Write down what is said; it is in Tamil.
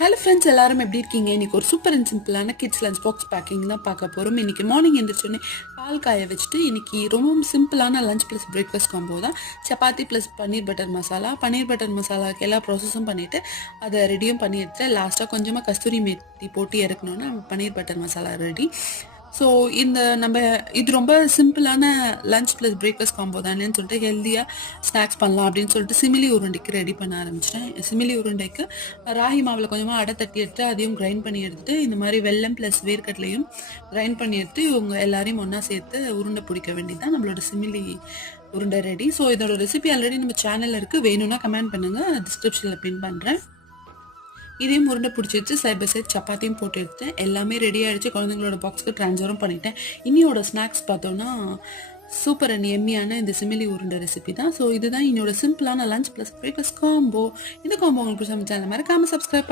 ஹலோ ஃப்ரெண்ட்ஸ், எல்லாரும் எப்படி இருக்கீங்க? இன்னைக்கு ஒரு சூப்பர் அண்ட் சிம்பிளான கிட்ஸ் லஞ்ச் பாக்ஸ் பேக்கிங் தான் பார்க்க போகிறோம். இன்னைக்கு மார்னிங் எழுந்திரிச்சோடனே பால் காய வச்சுட்டு இன்னைக்கு ரொம்பவும் சிம்பிளான லஞ்ச் ப்ளஸ் பிரேக்ஃபாஸ்ட் காம்போ தான். சப்பாத்தி ப்ளஸ் பன்னீர் பட்டர் மசாலா. பன்னீர் பட்டர் மசாலாவுக்கு எல்லா ப்ராசஸும் பண்ணிவிட்டு அதை ரெடியும் பண்ணி எடுத்துட்டு லாஸ்ட்டாக கொஞ்சமாக கஸ்தூரி மேத்தி போட்டு இறக்கணுன்னா பன்னீர் பட்டர் மசாலா ரெடி. ஸோ இது ரொம்ப சிம்பிளான லஞ்ச் ப்ளஸ் பிரேக்ஃபாஸ்ட் காம்போ தானேன்னு சொல்லிட்டு ஹெல்த்தியாக ஸ்நாக்ஸ் பண்ணலாம் அப்படின்னு சொல்லிட்டு சிமிலி உருண்டைக்கு ரெடி பண்ண ஆரம்பிச்சிட்டேன். சிமிலி உருண்டைக்கு ராகி மாவில் கொஞ்சமாக அடை தட்டி எடுத்து அதையும் கிரைண்ட் பண்ணி எடுத்துட்டு இந்த மாதிரி வெல்லம் ப்ளஸ் வேர்க்கடலையும் கிரைண்ட் பண்ணி எடுத்து இவங்க எல்லாரையும் ஒன்றா சேர்த்து உருண்டை பிடிக்க வேண்டியது தான் நம்மளோட சிமிலி உருண்டை ரெடி. ஸோ இதோட ரெசிபி ஆல்ரெடி நம்ம சேனலில் இருக்குது, வேணும்னா கமெண்ட் பண்ணுங்கள், டிஸ்கிரிப்ஷனில் பின் பண்ணுறேன். இதையும் உருண்டை பிடிச்சி வச்சு சைட் பை சைட் சப்பாத்தியும் போட்டு எடுத்தேன். எல்லாமே ரெடி ஆகிடுச்சு, குழந்தைங்களோட பாக்ஸ்க்கு ட்ரான்ஸ்ஃபரும் பண்ணிட்டேன். இன்னியோட ஸ்நாக்ஸ் பார்த்தோன்னா சூப்பர் அண்ட் எம்மியான இந்த சிமிலி உருண்டை ரெசிபி தான். ஸோ இதுதான் என்னோட சிம்பிளான லஞ்ச் ப்ளஸ் பிரேக்ஃபாஸ்ட் காம்போ. இந்த காம்போ உங்களுக்கு பிடிச்ச சேனல் மறக்காமல் சப்ஸ்கிரைப்